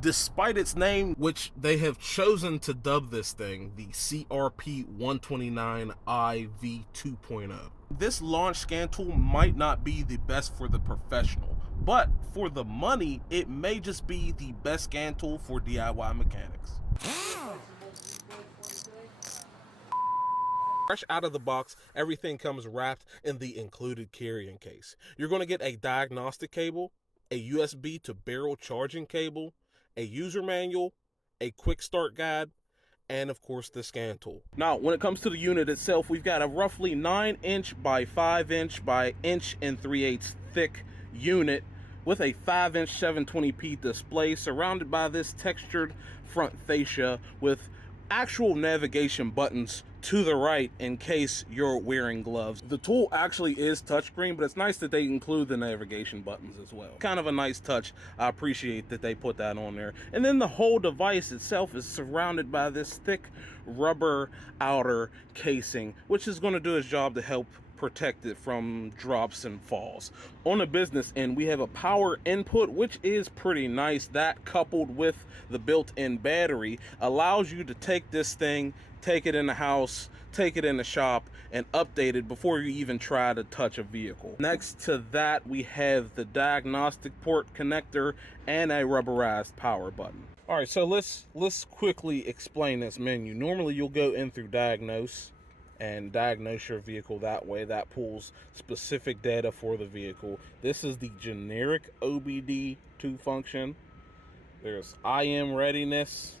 despite its name, which they have chosen to dub this thing the CRP129 I V2.0. This launch scan tool might not be the best for the professional, but for the money, it may just be the best scan tool for DIY mechanics. Fresh out of the box, everything comes wrapped in the included carrying case. You're going to get a diagnostic cable, a USB to barrel charging cable, a user manual, a quick start guide, and of course the scan tool. Now, when it comes to the unit itself, we've got a roughly 9" by 5" by 1 3/8 thick unit with a 5" 720p display surrounded by this textured front fascia with actual navigation buttons to the right in case you're wearing gloves. The tool actually is touchscreen, but it's nice that they include the navigation buttons as well. Kind of a nice touch. I appreciate that they put that on there. And then the whole device itself is surrounded by this thick rubber outer casing, which is going to do its job to help protect it from drops and falls. On the business end, we have a power input, which is pretty nice. That, coupled with the built-in battery, allows you to take this thing, take it in the house, take it in the shop, and update it before you even try to touch a vehicle. Next to that, we have the diagnostic port connector and a rubberized power button. All right, so let's quickly explain this menu. Normally, you'll go in through diagnose and diagnose your vehicle that way. That pulls specific data for the vehicle. This is the generic OBD2 function. There's IM readiness,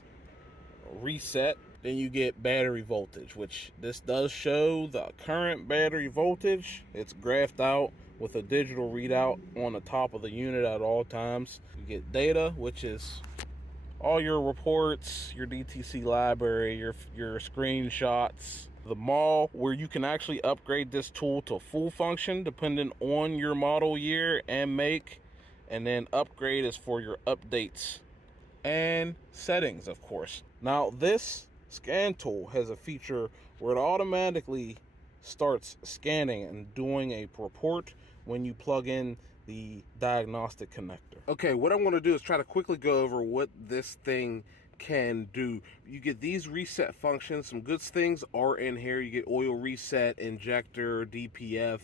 reset. Then you get battery voltage, which this does show the current battery voltage. It's graphed out with a digital readout on the top of the unit at all times. You get data, which is all your reports, your DTC library, your screenshots. The mall, where you can actually upgrade this tool to full function depending on your model year and make. And then upgrade is for your updates and settings, of course. Now, this scan tool has a feature where it automatically starts scanning and doing a report when you plug in the diagnostic connector. Okay, what I'm going to do is try to quickly go over what this thing can do. You get these reset functions. Some good things are in here. You get oil reset, injector, DPF,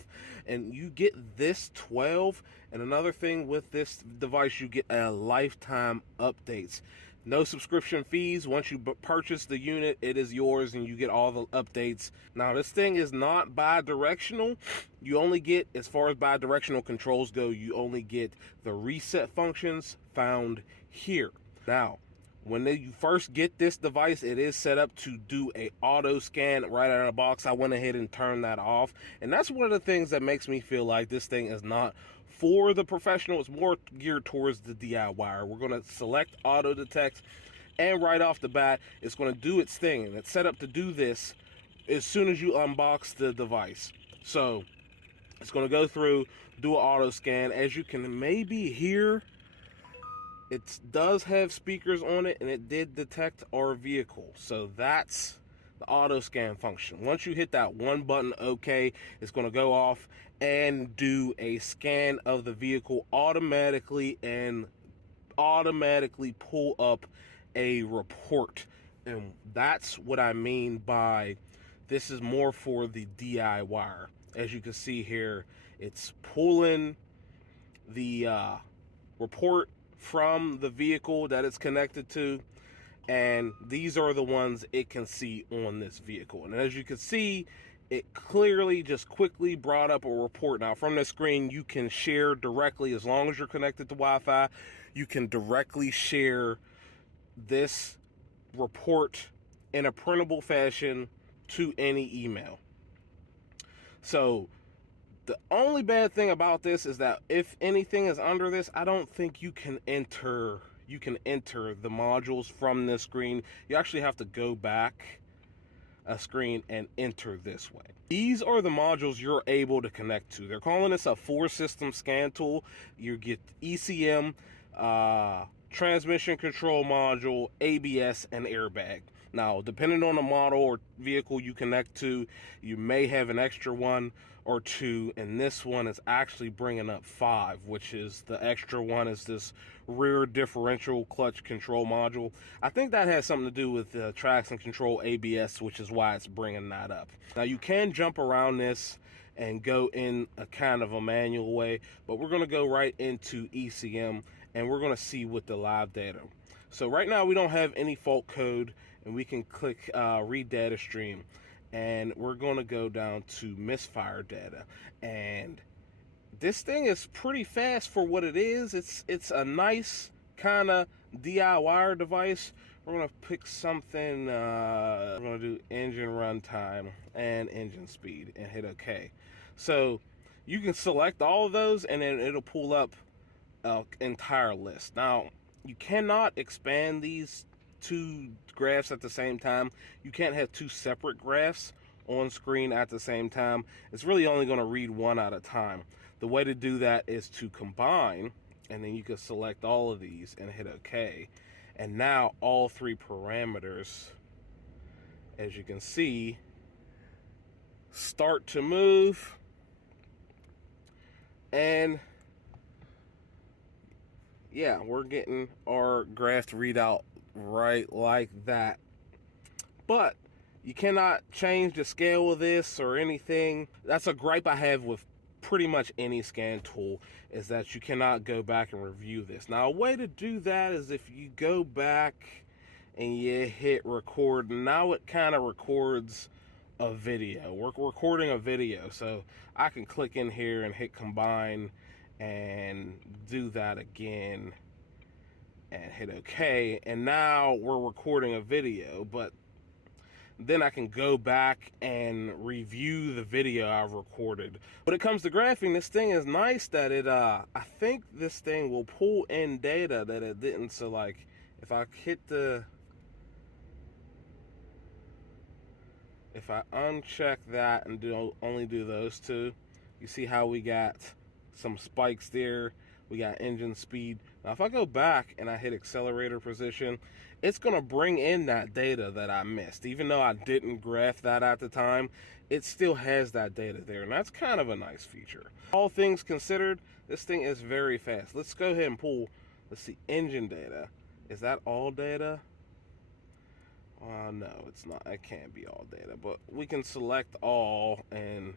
and you get this 12. And another thing with this device, you get a lifetime updates. No subscription fees. Once you purchase the unit, it is yours and you get all the updates. Now, this thing is not bi-directional. You only get, as far as bi-directional controls go, you only get the reset functions found here. Now, when you first get this device, it is set up to do a auto scan right out of the box. I went ahead and turned that off. And that's one of the things that makes me feel like this thing is not for the professional. It's more geared towards the DIYer. We're going to select auto detect, and right off the bat, it's going to do its thing. And it's set up to do this as soon as you unbox the device. So it's going to go through, do an auto scan. As you can maybe hear, it does have speakers on it, and it did detect our vehicle. So that's the auto scan function. Once you hit that one button, OK, it's going to go off and do a scan of the vehicle automatically and automatically pull up a report. And that's what I mean by this is more for the DIYer. As you can see here, it's pulling the report from the vehicle that it's connected to, and these are the ones it can see on this vehicle. And as you can see, it clearly just quickly brought up a report. Now, from the screen, you can share directly, as long as you're connected to Wi-Fi, you can directly share this report in a printable fashion to any email. So the only bad thing about this is that if anything is under this, I don't think you can enter the modules from this screen. You actually have to go back a screen and enter this way. These are the modules you're able to connect to. They're calling this a 4-system scan tool. You get ECM, transmission control module, ABS, and airbag. Now, depending on the model or vehicle you connect to, you may have an extra one or two, and this one is actually bringing up 5, which is the extra one is this rear differential clutch control module. I think that has something to do with traction control ABS, which is why it's bringing that up. Now, you can jump around this and go in a kind of a manual way, but we're going to go right into ECM, and we're going to see with the live data. So right now we don't have any fault code, and we can click read data stream, and we're going to go down to misfire data. And this thing is pretty fast for what it is. It's a nice kind of DIY device. We're going to pick something, we're going to do engine runtime and engine speed and hit OK. So you can select all of those, and then it'll pull up an entire list. Now, you cannot expand these 2 graphs at the same time. You can't have 2 separate graphs on screen at the same time. It's really only going to read one at a time. The way to do that is to combine, and then you can select all of these and hit OK. And now all 3 parameters, as you can see, start to move. And yeah, we're getting our graph readout right like that. But you cannot change the scale of this or anything. That's a gripe I have with pretty much any scan tool, is that you cannot go back and review this. Now, a way to do that is if you go back and you hit record. Now it kind of records a video. We're recording a video, so I can click in here and hit combine and do that again and hit OK. And now we're recording a video, but then I can go back and review the video I've recorded. When it comes to graphing, this thing is nice that it, I think this thing will pull in data that it didn't. So like, if I uncheck that and only do those 2, you see how we got some spikes there. We got engine speed. Now, if I go back and I hit accelerator position, it's going to bring in that data that I missed. Even though I didn't graph that at the time, it still has that data there, and that's kind of a nice feature. All things considered, this thing is very fast. Let's go ahead and pull, let's see, engine data. Is that all data? No, it's not. It can't be all data, but we can select all and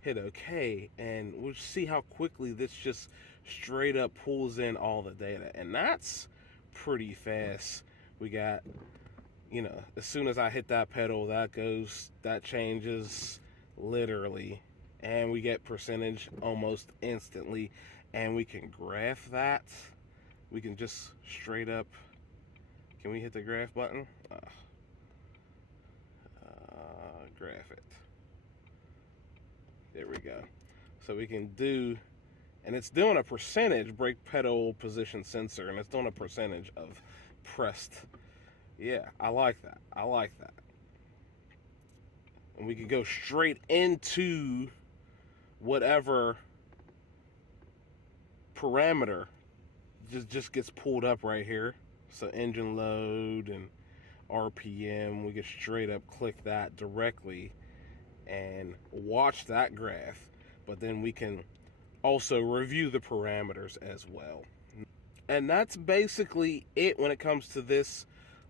hit OK, and we'll see how quickly this just straight up pulls in all the data, and that's pretty fast. We got, you know, as soon as I hit that pedal, that changes literally, and we get percentage almost instantly, and we can graph that. We can just straight up, can we hit the graph button? Graph it. There we go. So we can do, and it's doing a percentage brake pedal position sensor, and it's doing a percentage of pressed. Yeah, I like that. I like that. And we can go straight into whatever parameter just gets pulled up right here. So engine load and RPM, we can straight up click that directly and watch that graph, but then we can also review the parameters as well. And that's basically it when it comes to this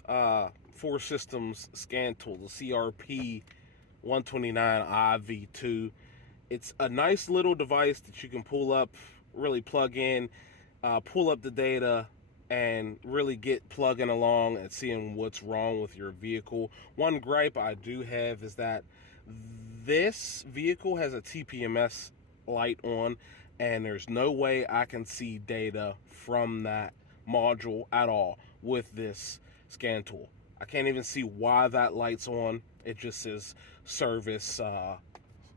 4 Systems scan tool, the CRP129 I V2. It's a nice little device that you can pull up, really plug in, pull up the data, and really get plugging along and seeing what's wrong with your vehicle. One gripe I do have is that this vehicle has a TPMS light on, and there's no way I can see data from that module at all with this scan tool. I can't even see why that light's on. It just says service,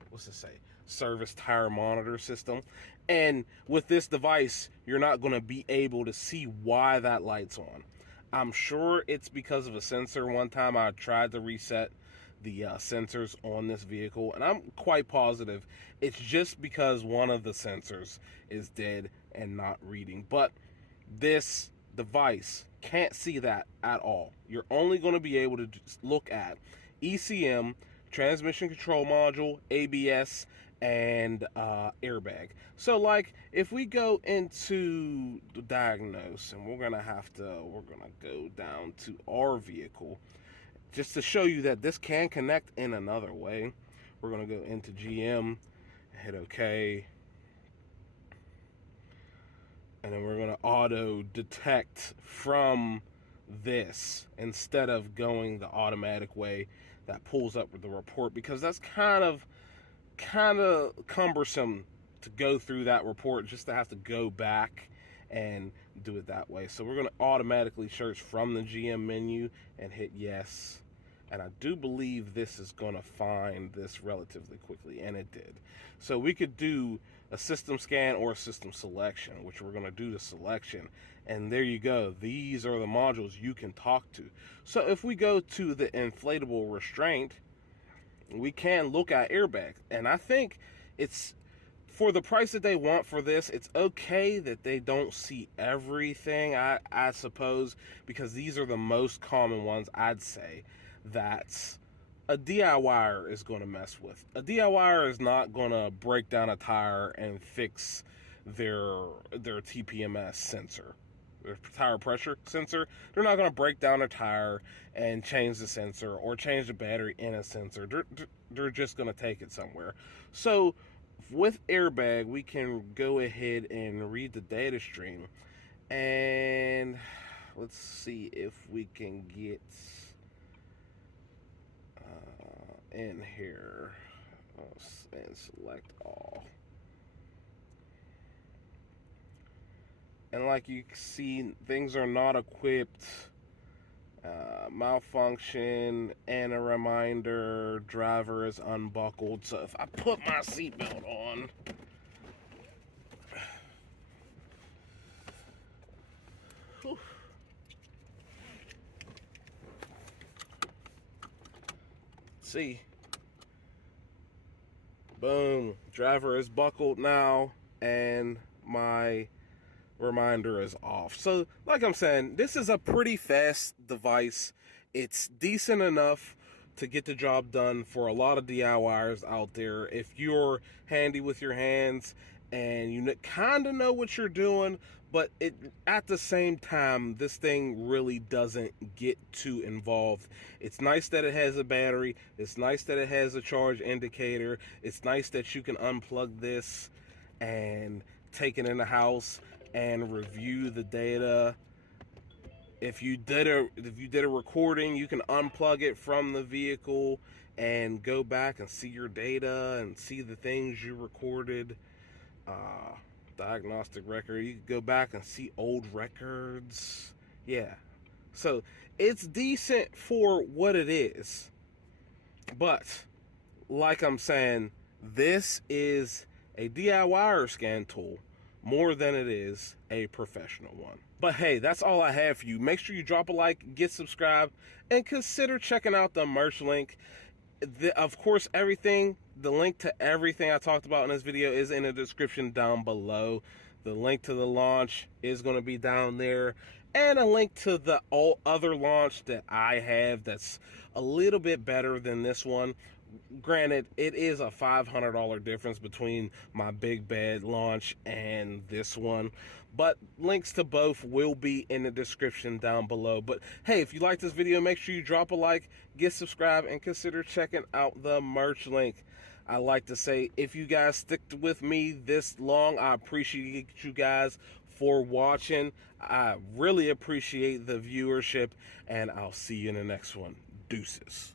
what's it say? Service tire monitor system. And with this device, you're not going to be able to see why that light's on. I'm sure it's because of a sensor. One time I tried to reset the sensors on this vehicle, and I'm quite positive it's just because one of the sensors is dead and not reading. But this device can't see that at all. You're only going to be able to just look at ECM, transmission control module, ABS, and airbag. So like if we go into the diagnose, and we're gonna go down to our vehicle just to show you that this can connect in another way. We're gonna go into GM, hit OK, and then we're gonna auto detect from this instead of going the automatic way that pulls up with the report, because that's kind of cumbersome to go through that report just to have to go back and do it that way. So we're going to automatically search from the GM menu and hit yes. And I do believe this is going to find this relatively quickly, and it did. So we could do a system scan or a system selection, which we're going to do the selection. And there you go. These are the modules you can talk to. So if we go to the inflatable restraint, we can look at airbag. And I think it's, for the price that they want for this, it's okay that they don't see everything, I suppose, because these are the most common ones, I'd say, that a DIYer is going to mess with. A DIYer is not going to break down a tire and fix their TPMS sensor, their tire pressure sensor. They're not going to break down a tire and change the sensor or change the battery in a sensor. They're just going to take it somewhere. So with airbag, we can go ahead and read the data stream, and let's see if we can get in here and select all. And like you can see, things are not equipped, malfunction, and a reminder, driver is unbuckled. So if I put my seatbelt on, whew, see, boom, driver is buckled now, and my reminder is off. So like I'm saying, this is a pretty fast device. It's decent enough to get the job done for a lot of DIYers out there. If you're handy with your hands and you kind of know what you're doing, but at the same time, this thing really doesn't get too involved. It's nice that it has a battery. It's nice that it has a charge indicator. It's nice that you can unplug this and take it in the house and review the data. If you did a recording, you can unplug it from the vehicle and go back and see your data and see the things you recorded. Diagnostic record, you can go back and see old records. Yeah, so it's decent for what it is, but like I'm saying, this is a DIYer scan tool more than it is a professional one. But hey, that's all I have for you. Make sure you drop a like, get subscribed, and consider checking out the merch link. Of course, the link to everything I talked about in this video is in the description down below. The link to the launch is going to be down there, and a link to the other launch that I have that's a little bit better than this one. Granted, it is a $500 difference between my big bad launch and this one, but links to both will be in the description down below. But hey, if you like this video, make sure you drop a like, get subscribed, and consider checking out the merch link. I like to say, if you guys stick with me this long, I appreciate you guys for watching. I really appreciate the viewership, and I'll see you in the next one. Deuces.